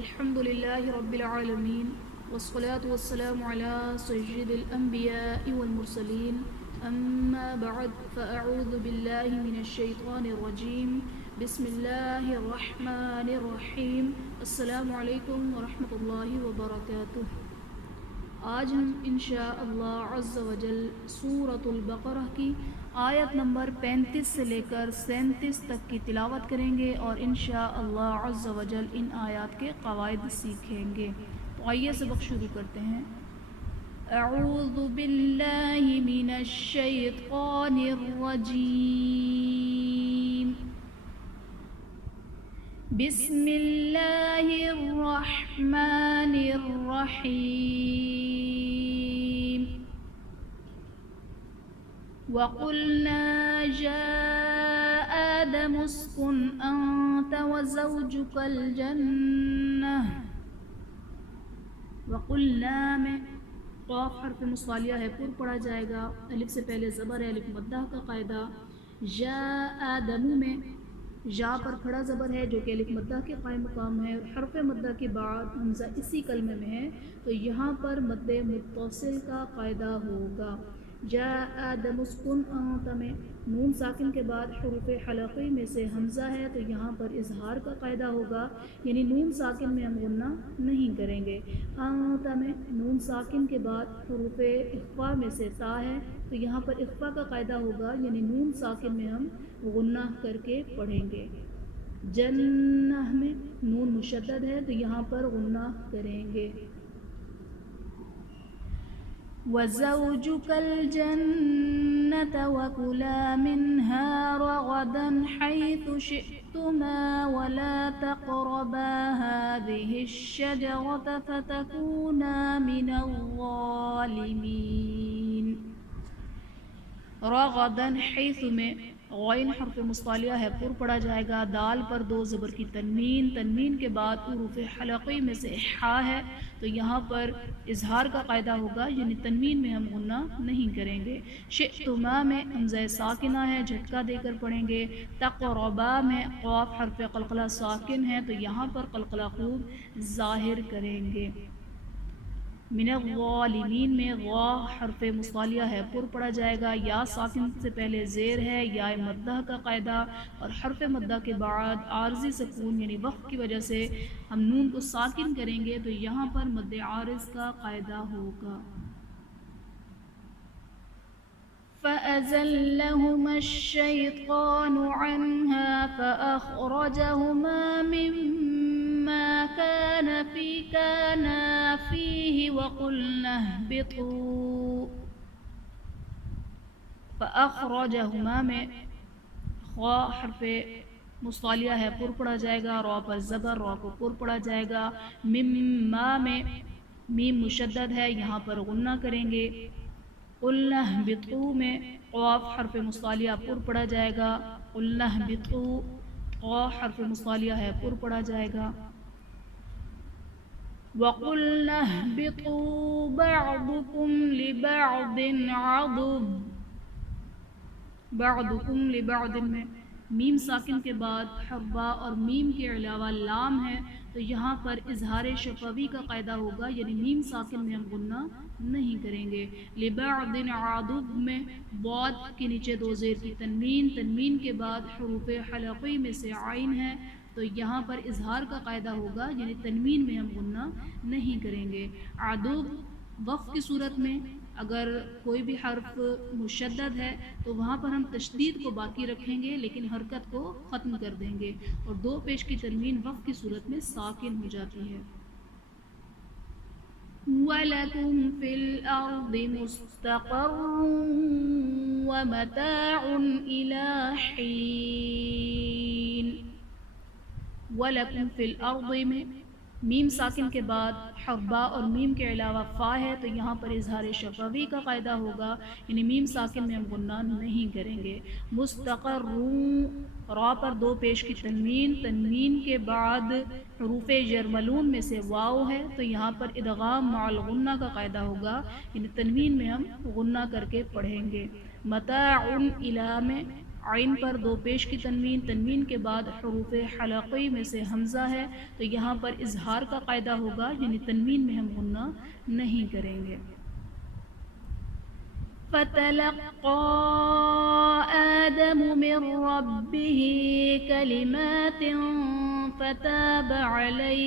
الحمد لله رب العالمين والصلاة والسلام على سيد الأنبياء والمرسلين أما بعد فأعوذ بالله من الشيطان الرجيم بسم الله الرحمن الرحيم السلام علیکم ورحمۃ اللہ وبرکاتہ۔ آج ہم انشاءاللہ عز و جل سورۃ البقرہ کی آیت نمبر 35 سے لے کر 37 تک کی تلاوت کریں گے اور انشاءاللہ عز و جل ان آیات کے قواعد سیکھیں گے۔ تو آئیے سبق شروع کرتے ہیں۔ اعوذ باللہ من الشیطان الرجیم، بسم اللہ الرحمن الرحیم۔ وَقُلْنَا يَا آدَمُ اسْكُنْ أَنْتَ وَزَوْجُكَ الْجَنَّةَ۔ وَقُلْنَا میں قاف حرف مصالیہ ہے، پر پڑھا جائے گا، الف سے پہلے زبر ہے، الف مدہ کا قاعدہ۔ یا آدم میں یا پر کھڑا زبر ہے جو کہ الف مدہ کے قائم مقام ہے، اور حرف مدہ کے بعد حمزہ اسی کلمے میں ہے تو یہاں پر مد متصل کا قاعدہ ہوگا۔ یا آدم اسکن انت میں نون ساکن کے بعد حروف حلقی میں سے حمزہ ہے تو یہاں پر اظہار کا قاعدہ ہوگا، یعنی نون ساکن میں ہم غنہ نہیں کریں گے۔ انت میں نون ساکن کے بعد حروف اخفا میں سے تا ہے تو یہاں پر اخفا کا قاعدہ ہوگا، یعنی نون ساکن میں ہم غنہ کر کے پڑھیں گے۔ جنہ میں نون مشدد ہے تو یہاں پر غنہ کریں گے۔ وَزَوْجُكَ الْجَنَّةَ وَكُلَا مِنْهَا رَغَدًا حَيْثُ شِئْتُمَا وَلَا تَقْرَبَا هَٰذِهِ الشَّجَرَةَ فَتَكُونَا مِنَ الظَّالِمِينَ۔ رَغَدًا حیث میں غین حرف مصالیہ ہے، پر پڑھا جائے گا، دال پر دو زبر کی تنوین، تنوین کے بعد حروف حلقی میں سے حا ہے تو یہاں پر اظہار کا قاعدہ ہوگا، یعنی تنوین میں ہم غنہ نہیں کریں گے۔ شئتما میں حمزہ ساکنہ ہے، جھٹکا دے کر پڑھیں گے۔ تقربا میں قاف حرف قلقلہ ساکن ہے تو یہاں پر قلقلہ خوب ظاہر کریں گے۔ من الظالمین میں غا حرف مصالیہ ہے، پر پڑھا جائے گا، یا ساکن سے پہلے زیر ہے، یا مدہ کا قاعدہ، اور حرف مدہ کے بعد عارضی سکون یعنی وقف کی وجہ سے ہم نون کو ساکن کریں گے تو یہاں پر مد عارض کا قاعدہ ہوگا۔ فَأَزَلَّهُمَا الشَّيْطَانُ عَنْهَا فَأَخْرَجَهُمَا مِمَّا كَانَا فِيهِ وَقُلْنَا اهْبِطُوا۔ فَأَخْرَجَهُمَا میں خا حرف مصالیہ ہے، پر پڑھا جائے گا، را پر زبر، را کو پر پڑھا جائے گا۔ مما میں میم مشدد ہے، یہاں پر غنہ کریں گے۔ قُلْنَا اهْبِطُوا میں قاف حرف مصالیہ پر پڑھا جائے گا، قُلْنَا اهْبِطُوا قا حرف مصالیہ ہے، پر پڑھا جائے گا۔ وَقُلْنَا اهْبِطُوا بَعْضُكُمْ لِبَعْضٍ عَدُوٌّ۔ بعضکم لبعض میں میم ساکن کے بعد حربا اور میم کے علاوہ لام ہے تو یہاں پر اظہار شفوی کا قاعدہ ہوگا، یعنی میم ساکن میں ہم غنہ نہیں کریں گے۔ لبعض عدو میں بعد کے نیچے دو زیر کی تنوین، تنوین کے بعد حروف حلقی میں سے عین ہے تو یہاں پر اظہار کا قاعدہ ہوگا، یعنی تنوین میں ہم غنہ نہیں کریں گے۔ عدو وقف کی صورت میں اگر کوئی بھی حرف مشدد ہے تو وہاں پر ہم تشدید کو باقی رکھیں گے لیکن حرکت کو ختم کر دیں گے، اور دو پیش کی تنوین وقف کی صورت میں ساکن ہو جاتی ہے۔ وَلَكُمْ فِي الْأَرْضِ مُسْتَقَرٌّ وَمَتَاعٌ إِلَىٰ حِينٍ۔ وَلَكُمْ فِي الْأَرْضِ میں میم ساکن کے بعد حربا اور میم کے علاوہ فا ہے تو یہاں پر اظہار شفوی کا قاعدہ ہوگا، یعنی میم ساکن میں ہم غنہ نہیں کریں گے۔ مستقرون را پر دو پیش کی تنوین، تنوین کے بعد حروف یرملون میں سے واو ہے تو یہاں پر ادغام مع الغنہ کا قاعدہ ہوگا، یعنی تنوین میں ہم غنہ کر کے پڑھیں گے۔ متاع الی میں عین پر دو پیش کی تنوین، تنوین کے بعد حروف حلقی میں سے حمزہ ہے تو یہاں پر اظہار کا قاعدہ ہوگا، یعنی تنوین میں ہم غنہ نہیں کریں گے۔ فَتَلَقَّى آدَمُ مِن رَّبِّهِ كَلِمَاتٍ فَتَابَ عَلَيْهِ۔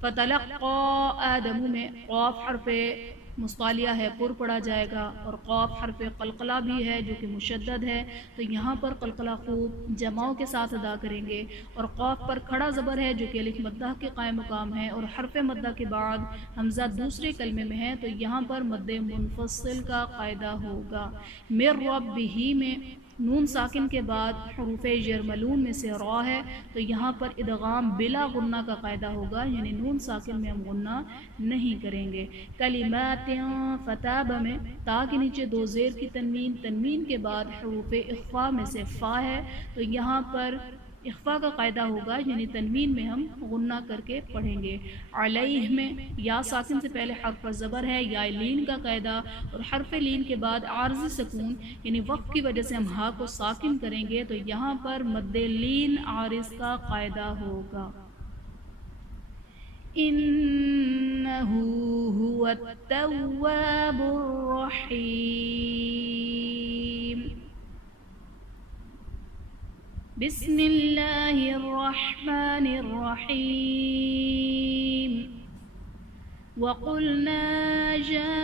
فَتَلَقَّى آدَمُ میں قاف حرف مصطالیہ ہے، پر پڑھا جائے گا، اور قاف حرف قلقلہ بھی ہے جو کہ مشدد ہے، تو یہاں پر قلقلہ خوب جماؤں کے ساتھ ادا کریں گے، اور قاف پر کھڑا زبر ہے جو کہ الف مدہ کے قائم مقام ہے، اور حرف مدہ کے بعد حمزہ دوسرے کلمے میں ہے تو یہاں پر مد منفصل کا قاعدہ ہوگا۔ مِن رَّبِّهِ میں نون ساکن کے بعد حروف یرملون میں سے را ہے تو یہاں پر ادغام بلا غنہ کا قاعدہ ہوگا، یعنی نون ساکن میں ہم غنہ نہیں کریں گے۔ کلمات فتاب میں تا کے نیچے دو زیر کی تنوین، تنوین کے بعد حروف اخفا میں سے فا ہے تو یہاں پر اخفا کا قاعدہ ہوگا، یعنی تنوین میں ہم غنہ کر کے پڑھیں گے۔ علیہ میں یا ساکن سے پہلے حرف زبر ہے، یا لین کا قاعدہ، اور حرف لین کے بعد عارضی سکون یعنی وقف کی وجہ سے ہم ہا کو ساکن کریں گے تو یہاں پر مد لین عارض کا قاعدہ ہوگا۔ إِنَّهُ هُوَ التَّوَّابُ الرَّحِيمُ۔ بسم الله الرحمن الرحيم۔ وقلنا يا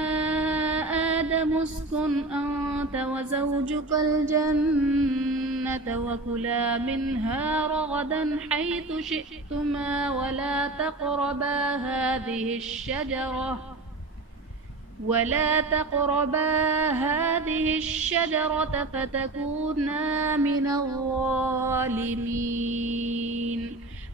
آدم اسكن أنت وزوجك الجنة وكلا منها رغدا حيث شئتما ولا تقربا هذه الشجرة فتكونا من الظالمين۔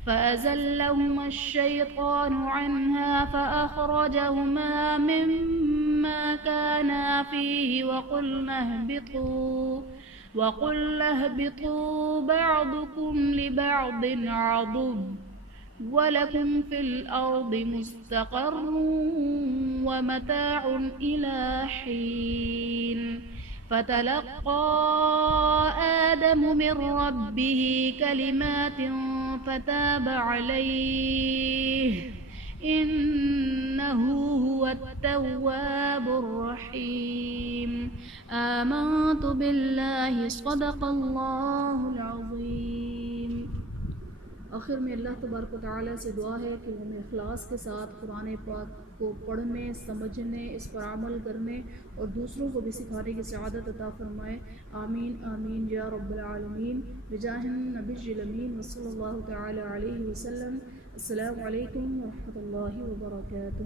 فأزلهما الشيطان عنها فأخرجهما مما كانا فيه وقلنا اهبطوا بعضكم لبعض عدو وَلَكُمْ فِي الْأَرْضِ مُسْتَقَرٌّ وَمَتَاعٌ إِلَى حِينٍ۔ فَتَلَقَّى آدَمُ مِن رَّبِّهِ كَلِمَاتٍ فَتَابَ عَلَيْهِ إِنَّهُ هُوَ التَّوَّابُ الرَّحِيمُ۔ آمنت باللہ صدق اللہ العظیم۔ آخر میں اللہ تبارک و تعالیٰ سے دعا ہے کہ وہ ہمیں اخلاص کے ساتھ قرآن پاک کو پڑھنے، سمجھنے، اس پر عمل کرنے اور دوسروں کو بھی سکھانے کی سعادت عطا فرمائے۔ آمین آمین یا رب العالمین۔ بجاہ النبی الامین صلی اللہ تعالیٰ علیہ وسلم۔ السلام علیکم ورحمۃ اللہ وبرکاتہ۔